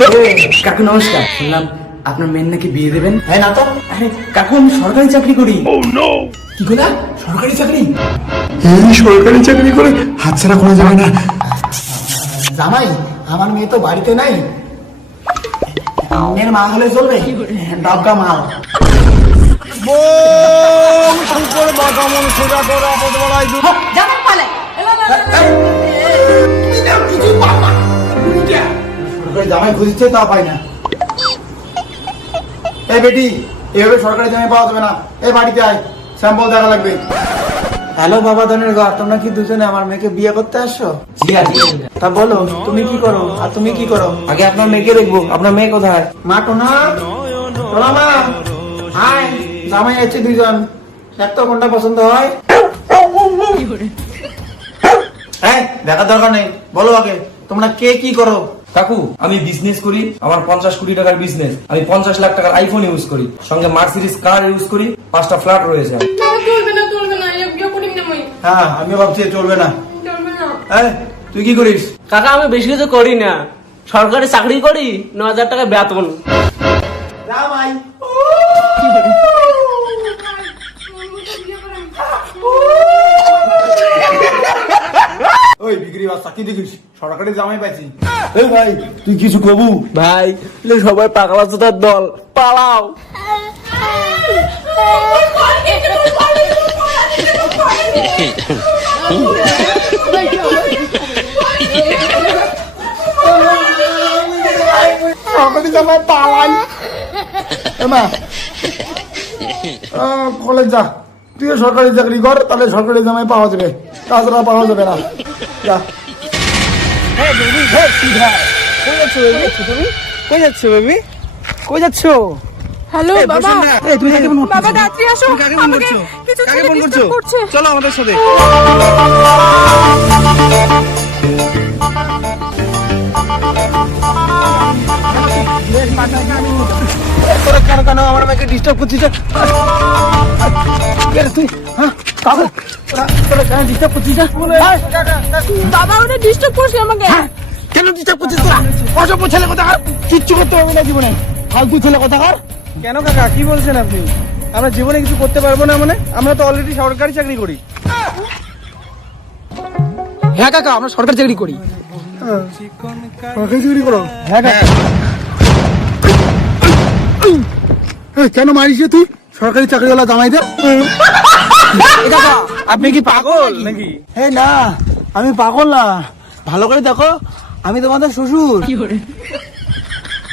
কাকু নমস্কার, শুনলাম আপনার মেয়ের নাকি বিয়ে দেবেন। হ্যাঁ না তো, আরে কাকু আমি সরকারি চাকরি করি। কি বলা? সরকারি চাকরি? এই সরকারি চাকরি করে হাতছাড়া করা যাবে না। জামাই, আমার মেয়ে তো বাড়িতে নাই, মেয়ের মা হলে চলবে? ডাবকা মাল। সরকারি জামাই খুঁজছে, তা পাই না। এই বেটি, এভাবে সরকারি জামাই পাওয়া যাবে না। এই বাড়িতে আয়, স্যাম্পল দেখা লাগবে। হ্যালো বাবা ধনের ঘর, তোমরা কি দুজনে আমার মেয়েকে বিয়ে করতে আসছো? জি আছি। তা বলো তুমি কি করো আর তুমি কি করো? আগে আপনার মেয়েকে দেখবো। আপনার মেয়ে কোথায়? মা টোনা, টোনা মা, আয়, জামাই আছে দুজন। এক তো কোনটা পছন্দ হয়? হ্যাঁ, দেখার দরকার নেই, বলো আগে তোমরা কে কি করো? কাকু আমি বিজনেস করি, আমার 50 কোটি টাকার বিজনেস। আমি 50 লাখ টাকার আইফোন ইউজ করি, সঙ্গে মার্সিডিজ কার ইউজ করি, 5টা ফ্ল্যাট রয়েছে। হ্যাঁ, আমিও ভাবছি চলবে না। তুই কি করিস? কাকা আমি বেশি কিছু করি না, সরকারি চাকরি করি, 9,000 টাকা বেতন। জামাই ওই বিক্রি বাচ্চা, কি দেখিস? সরকারি জামাই পাইছি। এই ভাই, তুই কিছু কবু? ভাই সবাই পাগলা চোদার দল, পালাও। সরকারি জামাই পালাই। মা কলেজ যা, তুইও সরকারি চাকরি কর, তাহলে সরকারি জামাই পাওয়া যাবে, তাছাড়া পাওয়া যাবে না। যা। হ্যালো বাবা, বাবা রাত্রি আসো, আমাকে কিছু ছেলে ডিস্টার্ব করছে। চলো আমাদের সাথে। তোরা কেন কেন আমার মেয়েকে ডিস্টার্ব করছিস? তুই তোরা কেন ডিস্টার্ব করছিস? বাবা ওটা ডিস্টার্ব করছে আমাকে। কেন ডিস্টার্ব করছিস তোরা? অসভ্য ছেলে কোথাকার, কিচ্ছু করতে পারবে না জীবনে, ফালতু ছেলে কোথাকার। কেন কাকা কি বলছেন আপনি? আমরা জীবনে কিছু করতে পারবো না মানে? আমরা তো অলরেডি সরকারি চাকরি করি। হ্যাঁ কাকা, আমরা সরকারি চাকরি করি। সরকারি চাকরি করো? হ্যাঁ কাকা। কেন মারিস রে তুই সরকারি চাকরিওয়ালা জামাইদের? আপনি কি পাগল নাকি? হে না, আমি পাগল না, ভালো করে দেখো, আমি তোমাদের শ্বশুর।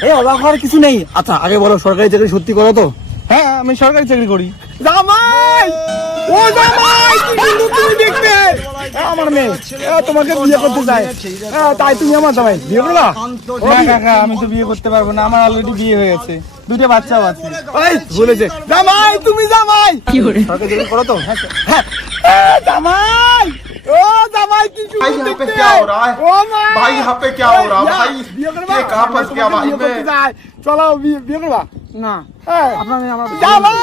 এই অবাক হওয়ার কিছু নেই। আচ্ছা আগে বলো, সরকারি চাকরি সত্যি করো তো? হ্যাঁ আমি সরকারি চাকরি করি। জামাই, ও জামাই, কি সুন্দর তুমি দেখতে। আমার মেয়ে তোমাকে বিয়ে করতে চায়, তাই তুমি আমার জামাই বিয়ে করবা? না কাকা আমি তো বিয়ে করতে পারবো না, আমার অলরেডি বিয়ে হয়েছে, 2টা বাচ্চাও আছে। ওই বলেছে জামাই, তুমি জামাই সরকারি চাকরি করো তো? হ্যাঁ জামাই, ও জামাই কি भाई यहाँ पे क्या हो रहा है? भाई यहाँ पे क्या हो रहा है भाई? ये कहाँ फंस गया भाई मैं? চলো বিয়ে করবা? না আপনার জামাই।